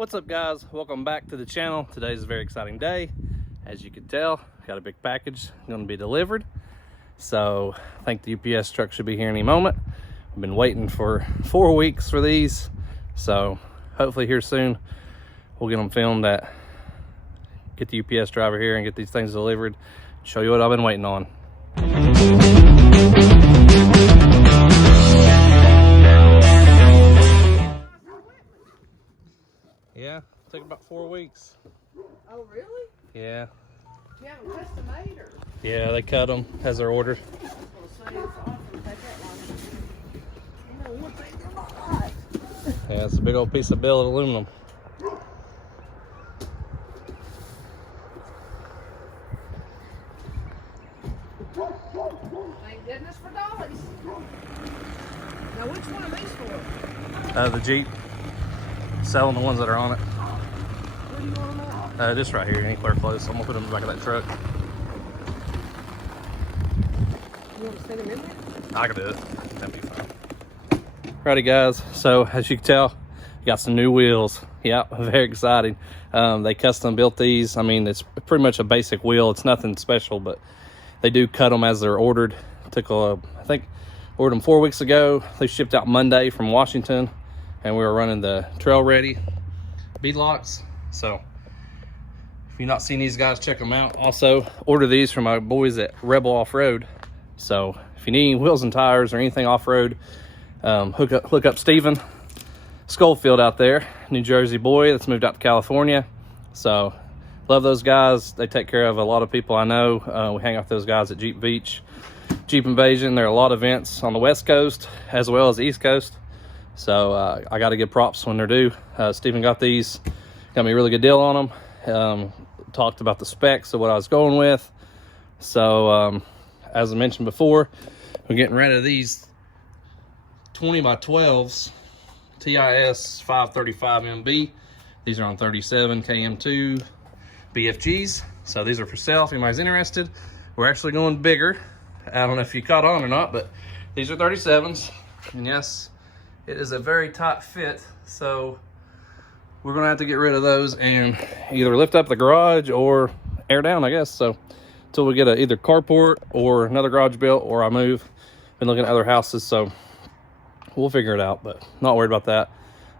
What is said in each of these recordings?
What's up, guys? Welcome back to the channel. Today's a very exciting day. As you can tell, got a big package going to be delivered. So I think the UPS truck should be here any moment. I've been waiting for 4 weeks for these. So hopefully here soon we'll get them filmed, get the UPS driver here and get these things delivered. Show you what I've been waiting on. Yeah, took about 4 weeks. Oh, really? Yeah. You have them custom made, or? Yeah, they cut them as they're ordered. Well, say it's awesome to take that long. You know, one thing they're not hot. Yeah, it's a big old piece of billet aluminum. Thank goodness for dollies. Now, which one are these for? The Jeep. Selling the ones that are on it. Where do you want them at? Just right here, anywhere close. I'm gonna put them in the back of that truck. You want to send them in there? I can do it. That'd be fine. Righty, guys. So as you can tell, got some new wheels. Yeah, very exciting. They custom built these. I mean, it's pretty much a basic wheel. It's nothing special, but they do cut them as they're ordered. Took I think ordered them 4 weeks ago. They shipped out Monday from Washington, and we were running the trail ready bead locks. So if you've not seen these guys, check them out. Also order these from my boys at Rebel Off-Road. So if you need wheels and tires or anything off-road, hook up Steven Schofield out there, New Jersey boy that's moved out to California. So love those guys. They take care of a lot of people I know. We hang out with those guys at Jeep Beach, Jeep Invasion. There are a lot of events on the West Coast as well as the East Coast. So I got to give props when they're due. Steven got these, got me a really good deal on them. Talked about the specs of what I was going with. So as I mentioned before, we're getting rid of these 20 by 12s, TIS 535 MB. These are on 37 KM2 BFGs. So these are for sale if anybody's interested. We're actually going bigger. I don't know if you caught on or not, but these are 37s. And yes, it is a very tight fit, so we're gonna have to get rid of those and either lift up the garage or air down, I guess. So until we get either carport or another garage built or I move. Been looking at other houses, so we'll figure it out, but not worried about that.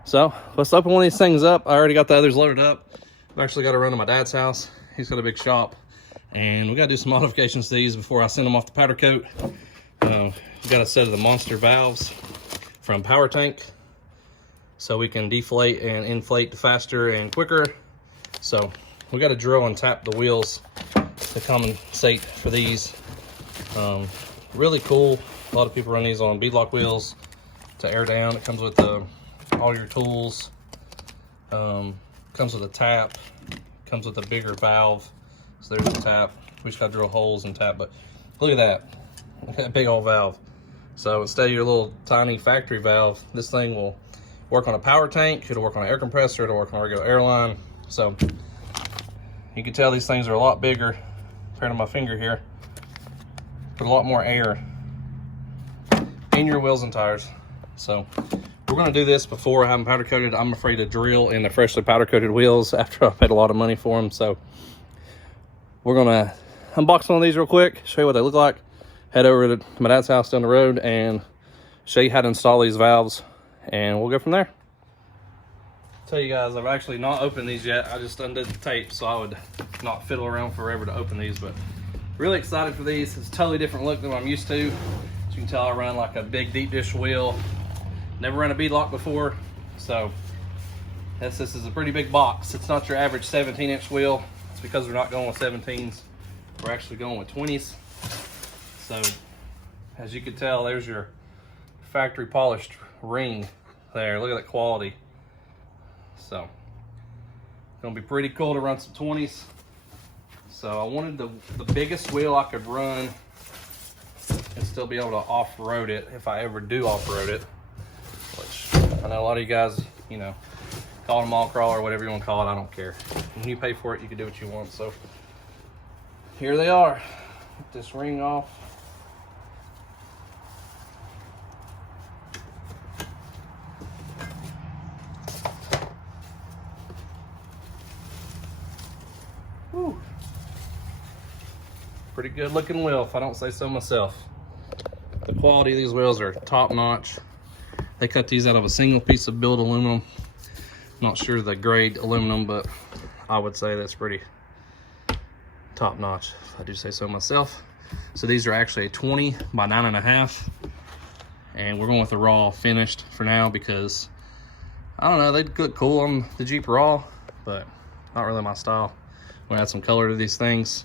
So let's open one of these things up. I already got the others loaded up. I've actually got to run to my dad's house. He's got a big shop, and we got to do some modifications to these before I send them off the powder coat. We got a set of the monster valves from PowerTank, so we can deflate and inflate faster and quicker. So we got to drill and tap the wheels to compensate for these. Really cool. A lot of people run these on beadlock wheels to air down. It comes with all your tools. Comes with a tap. Comes with a bigger valve. So there's a tap. We just got to drill holes and tap. But look at that. Look at that big old valve. So instead of your little tiny factory valve, this thing will work on a power tank, it'll work on an air compressor, it'll work on a regular airline. So you can tell these things are a lot bigger compared to my finger here. Put a lot more air in your wheels and tires. So we're gonna do this before I have them powder coated. I'm afraid to drill in the freshly powder coated wheels after I've paid a lot of money for them. So we're gonna unbox one of these real quick, show you what they look like. Head over to my dad's house down the road and show you how to install these valves, and we'll go from there. Tell you guys, I've actually not opened these yet. I just undid the tape so I would not fiddle around forever to open these, but really excited for these. It's a totally different look than what I'm used to. As you can tell, I run like a big deep dish wheel. Never run a beadlock before, so this is a pretty big box. It's not your average 17-inch wheel. It's because we're not going with 17s. We're actually going with 20s. So as you can tell, there's your factory polished ring there. Look at that quality. So gonna be pretty cool to run some 20s. So I wanted the biggest wheel I could run and still be able to off-road it if I ever do off-road it, which I know a lot of you guys, you know, call them all crawler or whatever you want to call it. I don't care. When you pay for it, you can do what you want. So here they are. Get this ring off. Pretty good looking wheel, if I don't say so myself. The quality of these wheels are top notch. They cut these out of a single piece of built aluminum. Not sure the grade aluminum, but I would say that's pretty top notch, if I do say so myself. So these are actually a 20 by 9.5, and we're going with the raw finished for now because I don't know, they look cool on the Jeep Raw, but not really my style. We're gonna add some color to these things.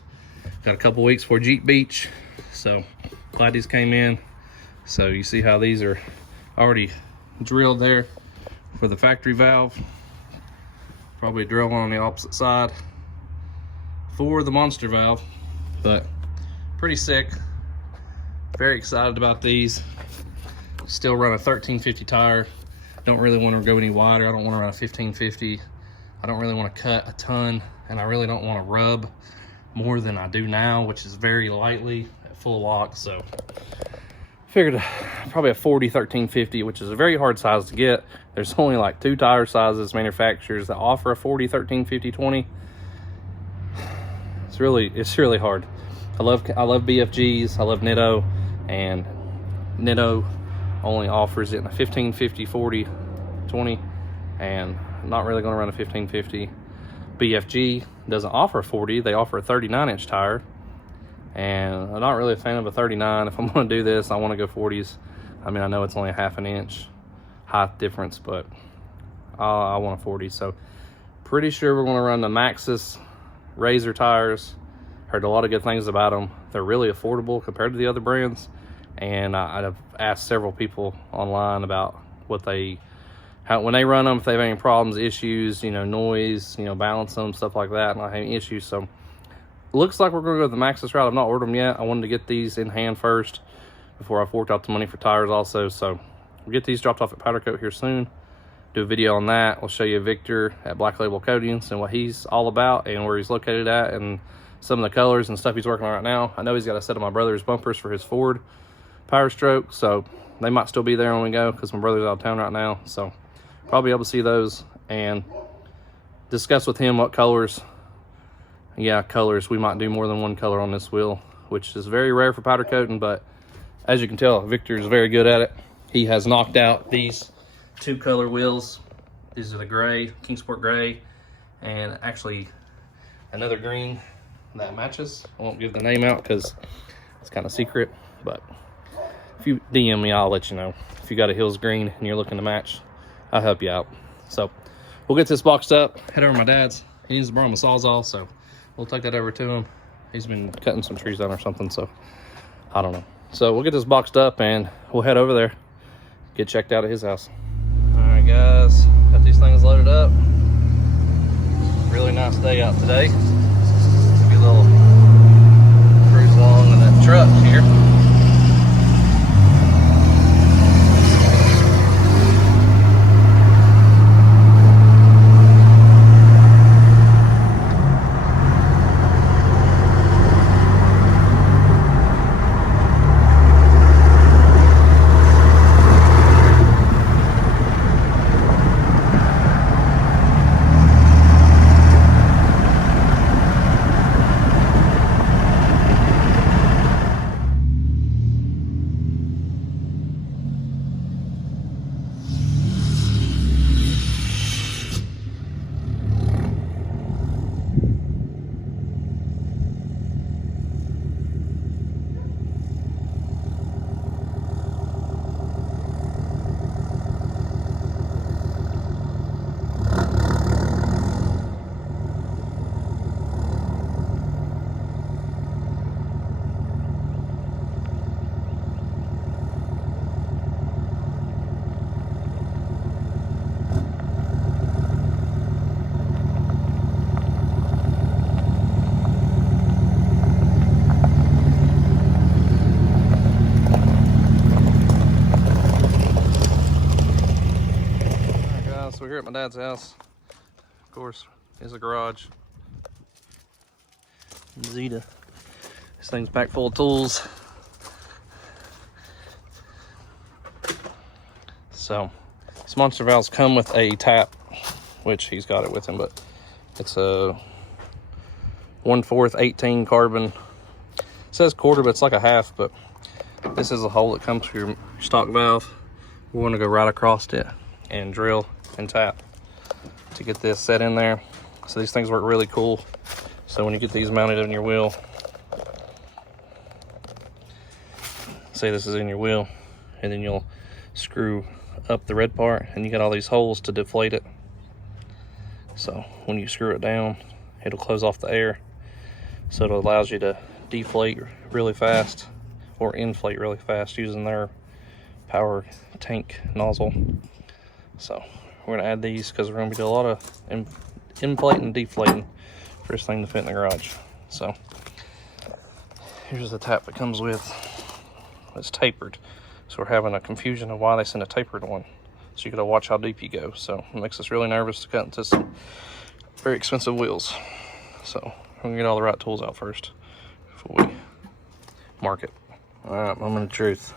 Got a couple weeks for Jeep Beach, so glad these came in. So you see how these are already drilled there for the factory valve. Probably drill one on the opposite side for the monster valve, but pretty sick. Very excited about these. Still run a 1350 tire. Don't really want to go any wider. I don't want to run a 1550. I don't really want to cut a ton, and I really don't want to rub more than I do now, which is very lightly at full lock. So figured probably a 40 1350, which is a very hard size to get. There's only like 2 tire sizes manufacturers that offer a 40 1350 20. It's really hard. I love BFGs. I love Nitto, and Nitto only offers it in a 1550 40 20, and I'm not really going to run a 1550. BFG doesn't offer a 40. They offer a 39-inch tire, and I'm not really a fan of a 39. If I'm going to do this, I want to go 40s. I mean, I know it's only a half an inch height difference, but I want a 40. So pretty sure we're going to run the Maxxis Razor tires. Heard a lot of good things about them. They're really affordable compared to the other brands, and I've asked several people online about what when they run them, if they have any problems, issues, you know, noise, you know, balance them, stuff like that, and I have any issues. So looks like we're going to go the Maxxis route. I've not ordered them yet. I wanted to get these in hand first before I forked out the money for tires also. So we'll get these dropped off at Powder Coat here soon. Do a video on that. We'll show you Victor at Black Label Coatings and what he's all about and where he's located at and some of the colors and stuff he's working on right now. I know he's got a set of my brother's bumpers for his Ford Power Stroke, so they might still be there when we go because my brother's out of town right now. So probably able to see those and discuss with him what colors. Yeah, colors. We might do more than one color on this wheel, which is very rare for powder coating, but as you can tell, Victor is very good at it. He has knocked out these 2 color wheels. These are the gray, Kingsport gray, and actually another green that matches. I won't give the name out because it's kind of secret, but if you DM me, I'll let you know. If you got a Hills green and you're looking to match, I'll help you out. So we'll get this boxed up, head over to my dad's. He needs to borrow my Sawzall, so we'll take that over to him. He's been cutting some trees down or something, so I don't know. So we'll get this boxed up and we'll head over there, get checked out at his house. All right, guys, got these things loaded up. Really nice day out today. Give you a little cruise along in that truck here. So we're here at my dad's house. Of course, is a garage. Zeta. This thing's packed full of tools. So these monster valves come with a tap, which he's got it with him, but it's a 1/4 18 carbon says quarter, but it's like a half. But this is a hole that comes through your stock valve. We want to go right across it and drill and tap to get this set in there. So these things work really cool. So when you get these mounted in your wheel, say this is in your wheel, and then you'll screw up the red part, and you got all these holes to deflate it. So when you screw it down, it'll close off the air. So it allows you to deflate really fast or inflate really fast using their PowerTank nozzle. So we're gonna add these because we're gonna be doing a lot of inflating and deflating for this thing to fit in the garage. So here's the tap that comes with. It's tapered, so we're having a confusion of why they send a tapered one. So you gotta watch how deep you go. So it makes us really nervous to cut into some very expensive wheels. So we're gonna get all the right tools out first before we mark it. All right, moment of truth.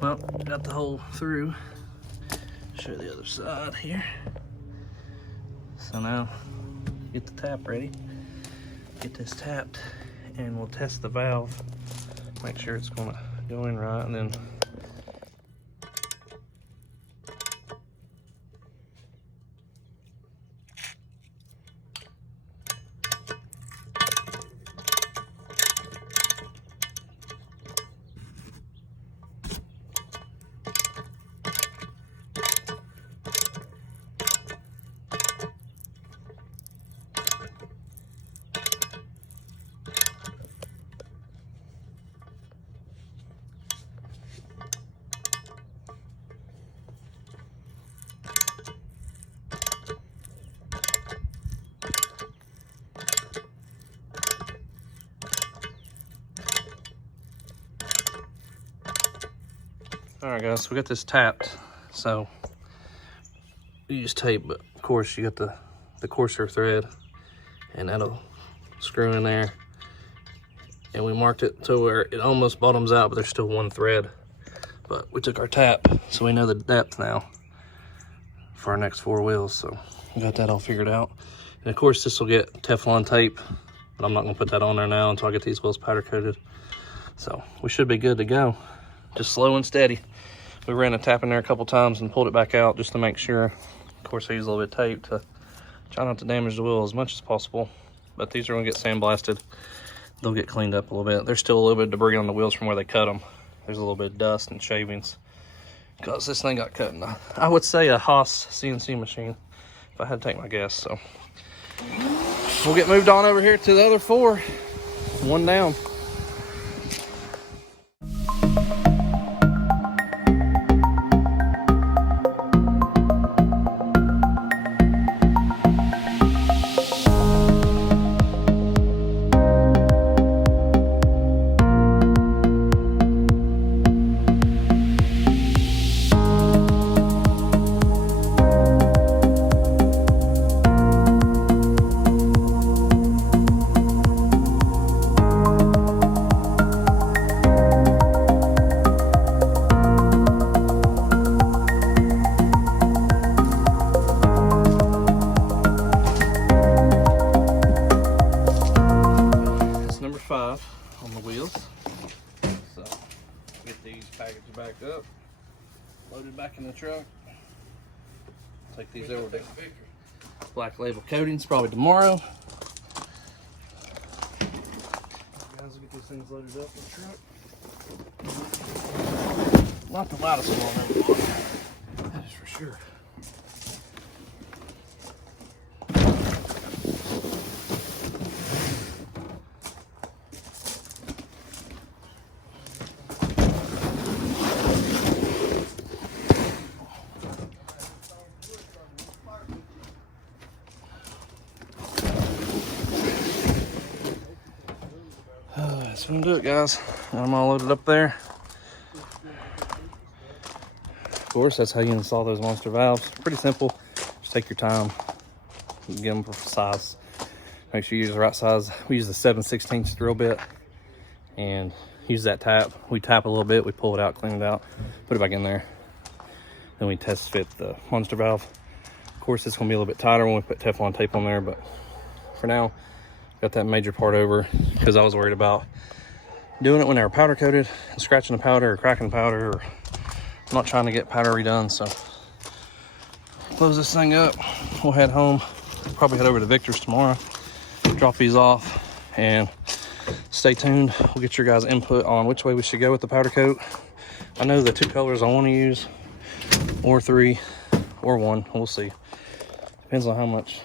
Well, got the hole through. Show the other side here. So now, get the tap ready. Get this tapped, and we'll test the valve. Make sure it's gonna go in right, and then all right, guys, so we got this tapped. So you use tape, but of course you got the coarser thread, and that'll screw in there. And we marked it to where it almost bottoms out, but there's still one thread. But we took our tap, so we know the depth now for our next 4 wheels. So we got that all figured out. And of course this will get Teflon tape, but I'm not gonna put that on there now until I get these wheels powder coated. So we should be good to go. Just slow and steady. We ran a tap in there a couple times and pulled it back out just to make sure. Of course, I use a little bit of tape to try not to damage the wheel as much as possible. But these are gonna get sandblasted. They'll get cleaned up a little bit. There's still a little bit of debris on the wheels from where they cut them. There's a little bit of dust and shavings because this thing got cut in I would say a Haas CNC machine if I had to take my guess. So we'll get moved on over here to the other 4. 1 down. On the wheels. So get these packaged back up. Loaded back in the truck. Take these over to Black Label Coatings probably tomorrow. Guys, we'll get these things loaded up in the truck. Not the loudest one on every block. That is for sure. That's gonna do it, guys. Got them all loaded up there. Of course, that's how you install those monster valves. Pretty simple. Just take your time. Get them for size. Make sure you use the right size. We use the 7/16 drill bit and use that tap. We tap a little bit, we pull it out, clean it out, put it back in there. Then we test fit the monster valve. Of course, it's gonna be a little bit tighter when we put Teflon tape on there, but for now, got that major part over because I was worried about doing it when they were powder coated and scratching the powder or cracking the powder, or I'm not trying to get powder redone. So close this thing up, we'll head home, probably head over to Victor's tomorrow, drop these off, and stay tuned. We'll get your guys' input on which way we should go with the powder coat. I know the 2 colors I want to use, or 3 or 1, we'll see. Depends on how much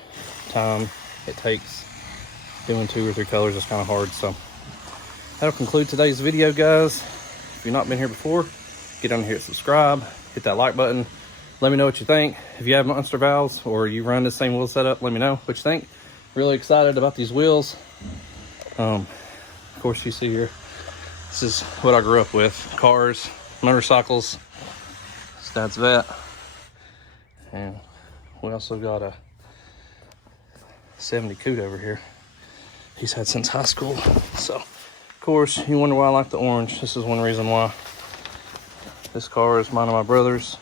time it takes. Doing 2 or 3 colors is kind of hard. So that'll conclude today's video, guys. If you've not been here before, get down here, subscribe, hit that like button. Let me know what you think. If you have monster valves or you run the same wheel setup, let me know what you think. Really excited about these wheels. Of course, you see here, this is what I grew up with: cars, motorcycles. It's Dad's vet, and we also got a 70 Coot over here. He's had since high school. So, of course, you wonder why I like the orange. This is one reason why. This car is mine and my brother's.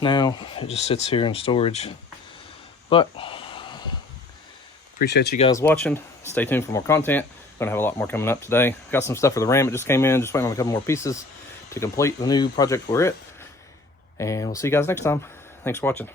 Now, it just sits here in storage. But, appreciate you guys watching. Stay tuned for more content. Gonna have a lot more coming up today. Got some stuff for the Ram. It just came in. Just waiting on a couple more pieces to complete the new project we're at. And we'll see you guys next time. Thanks for watching.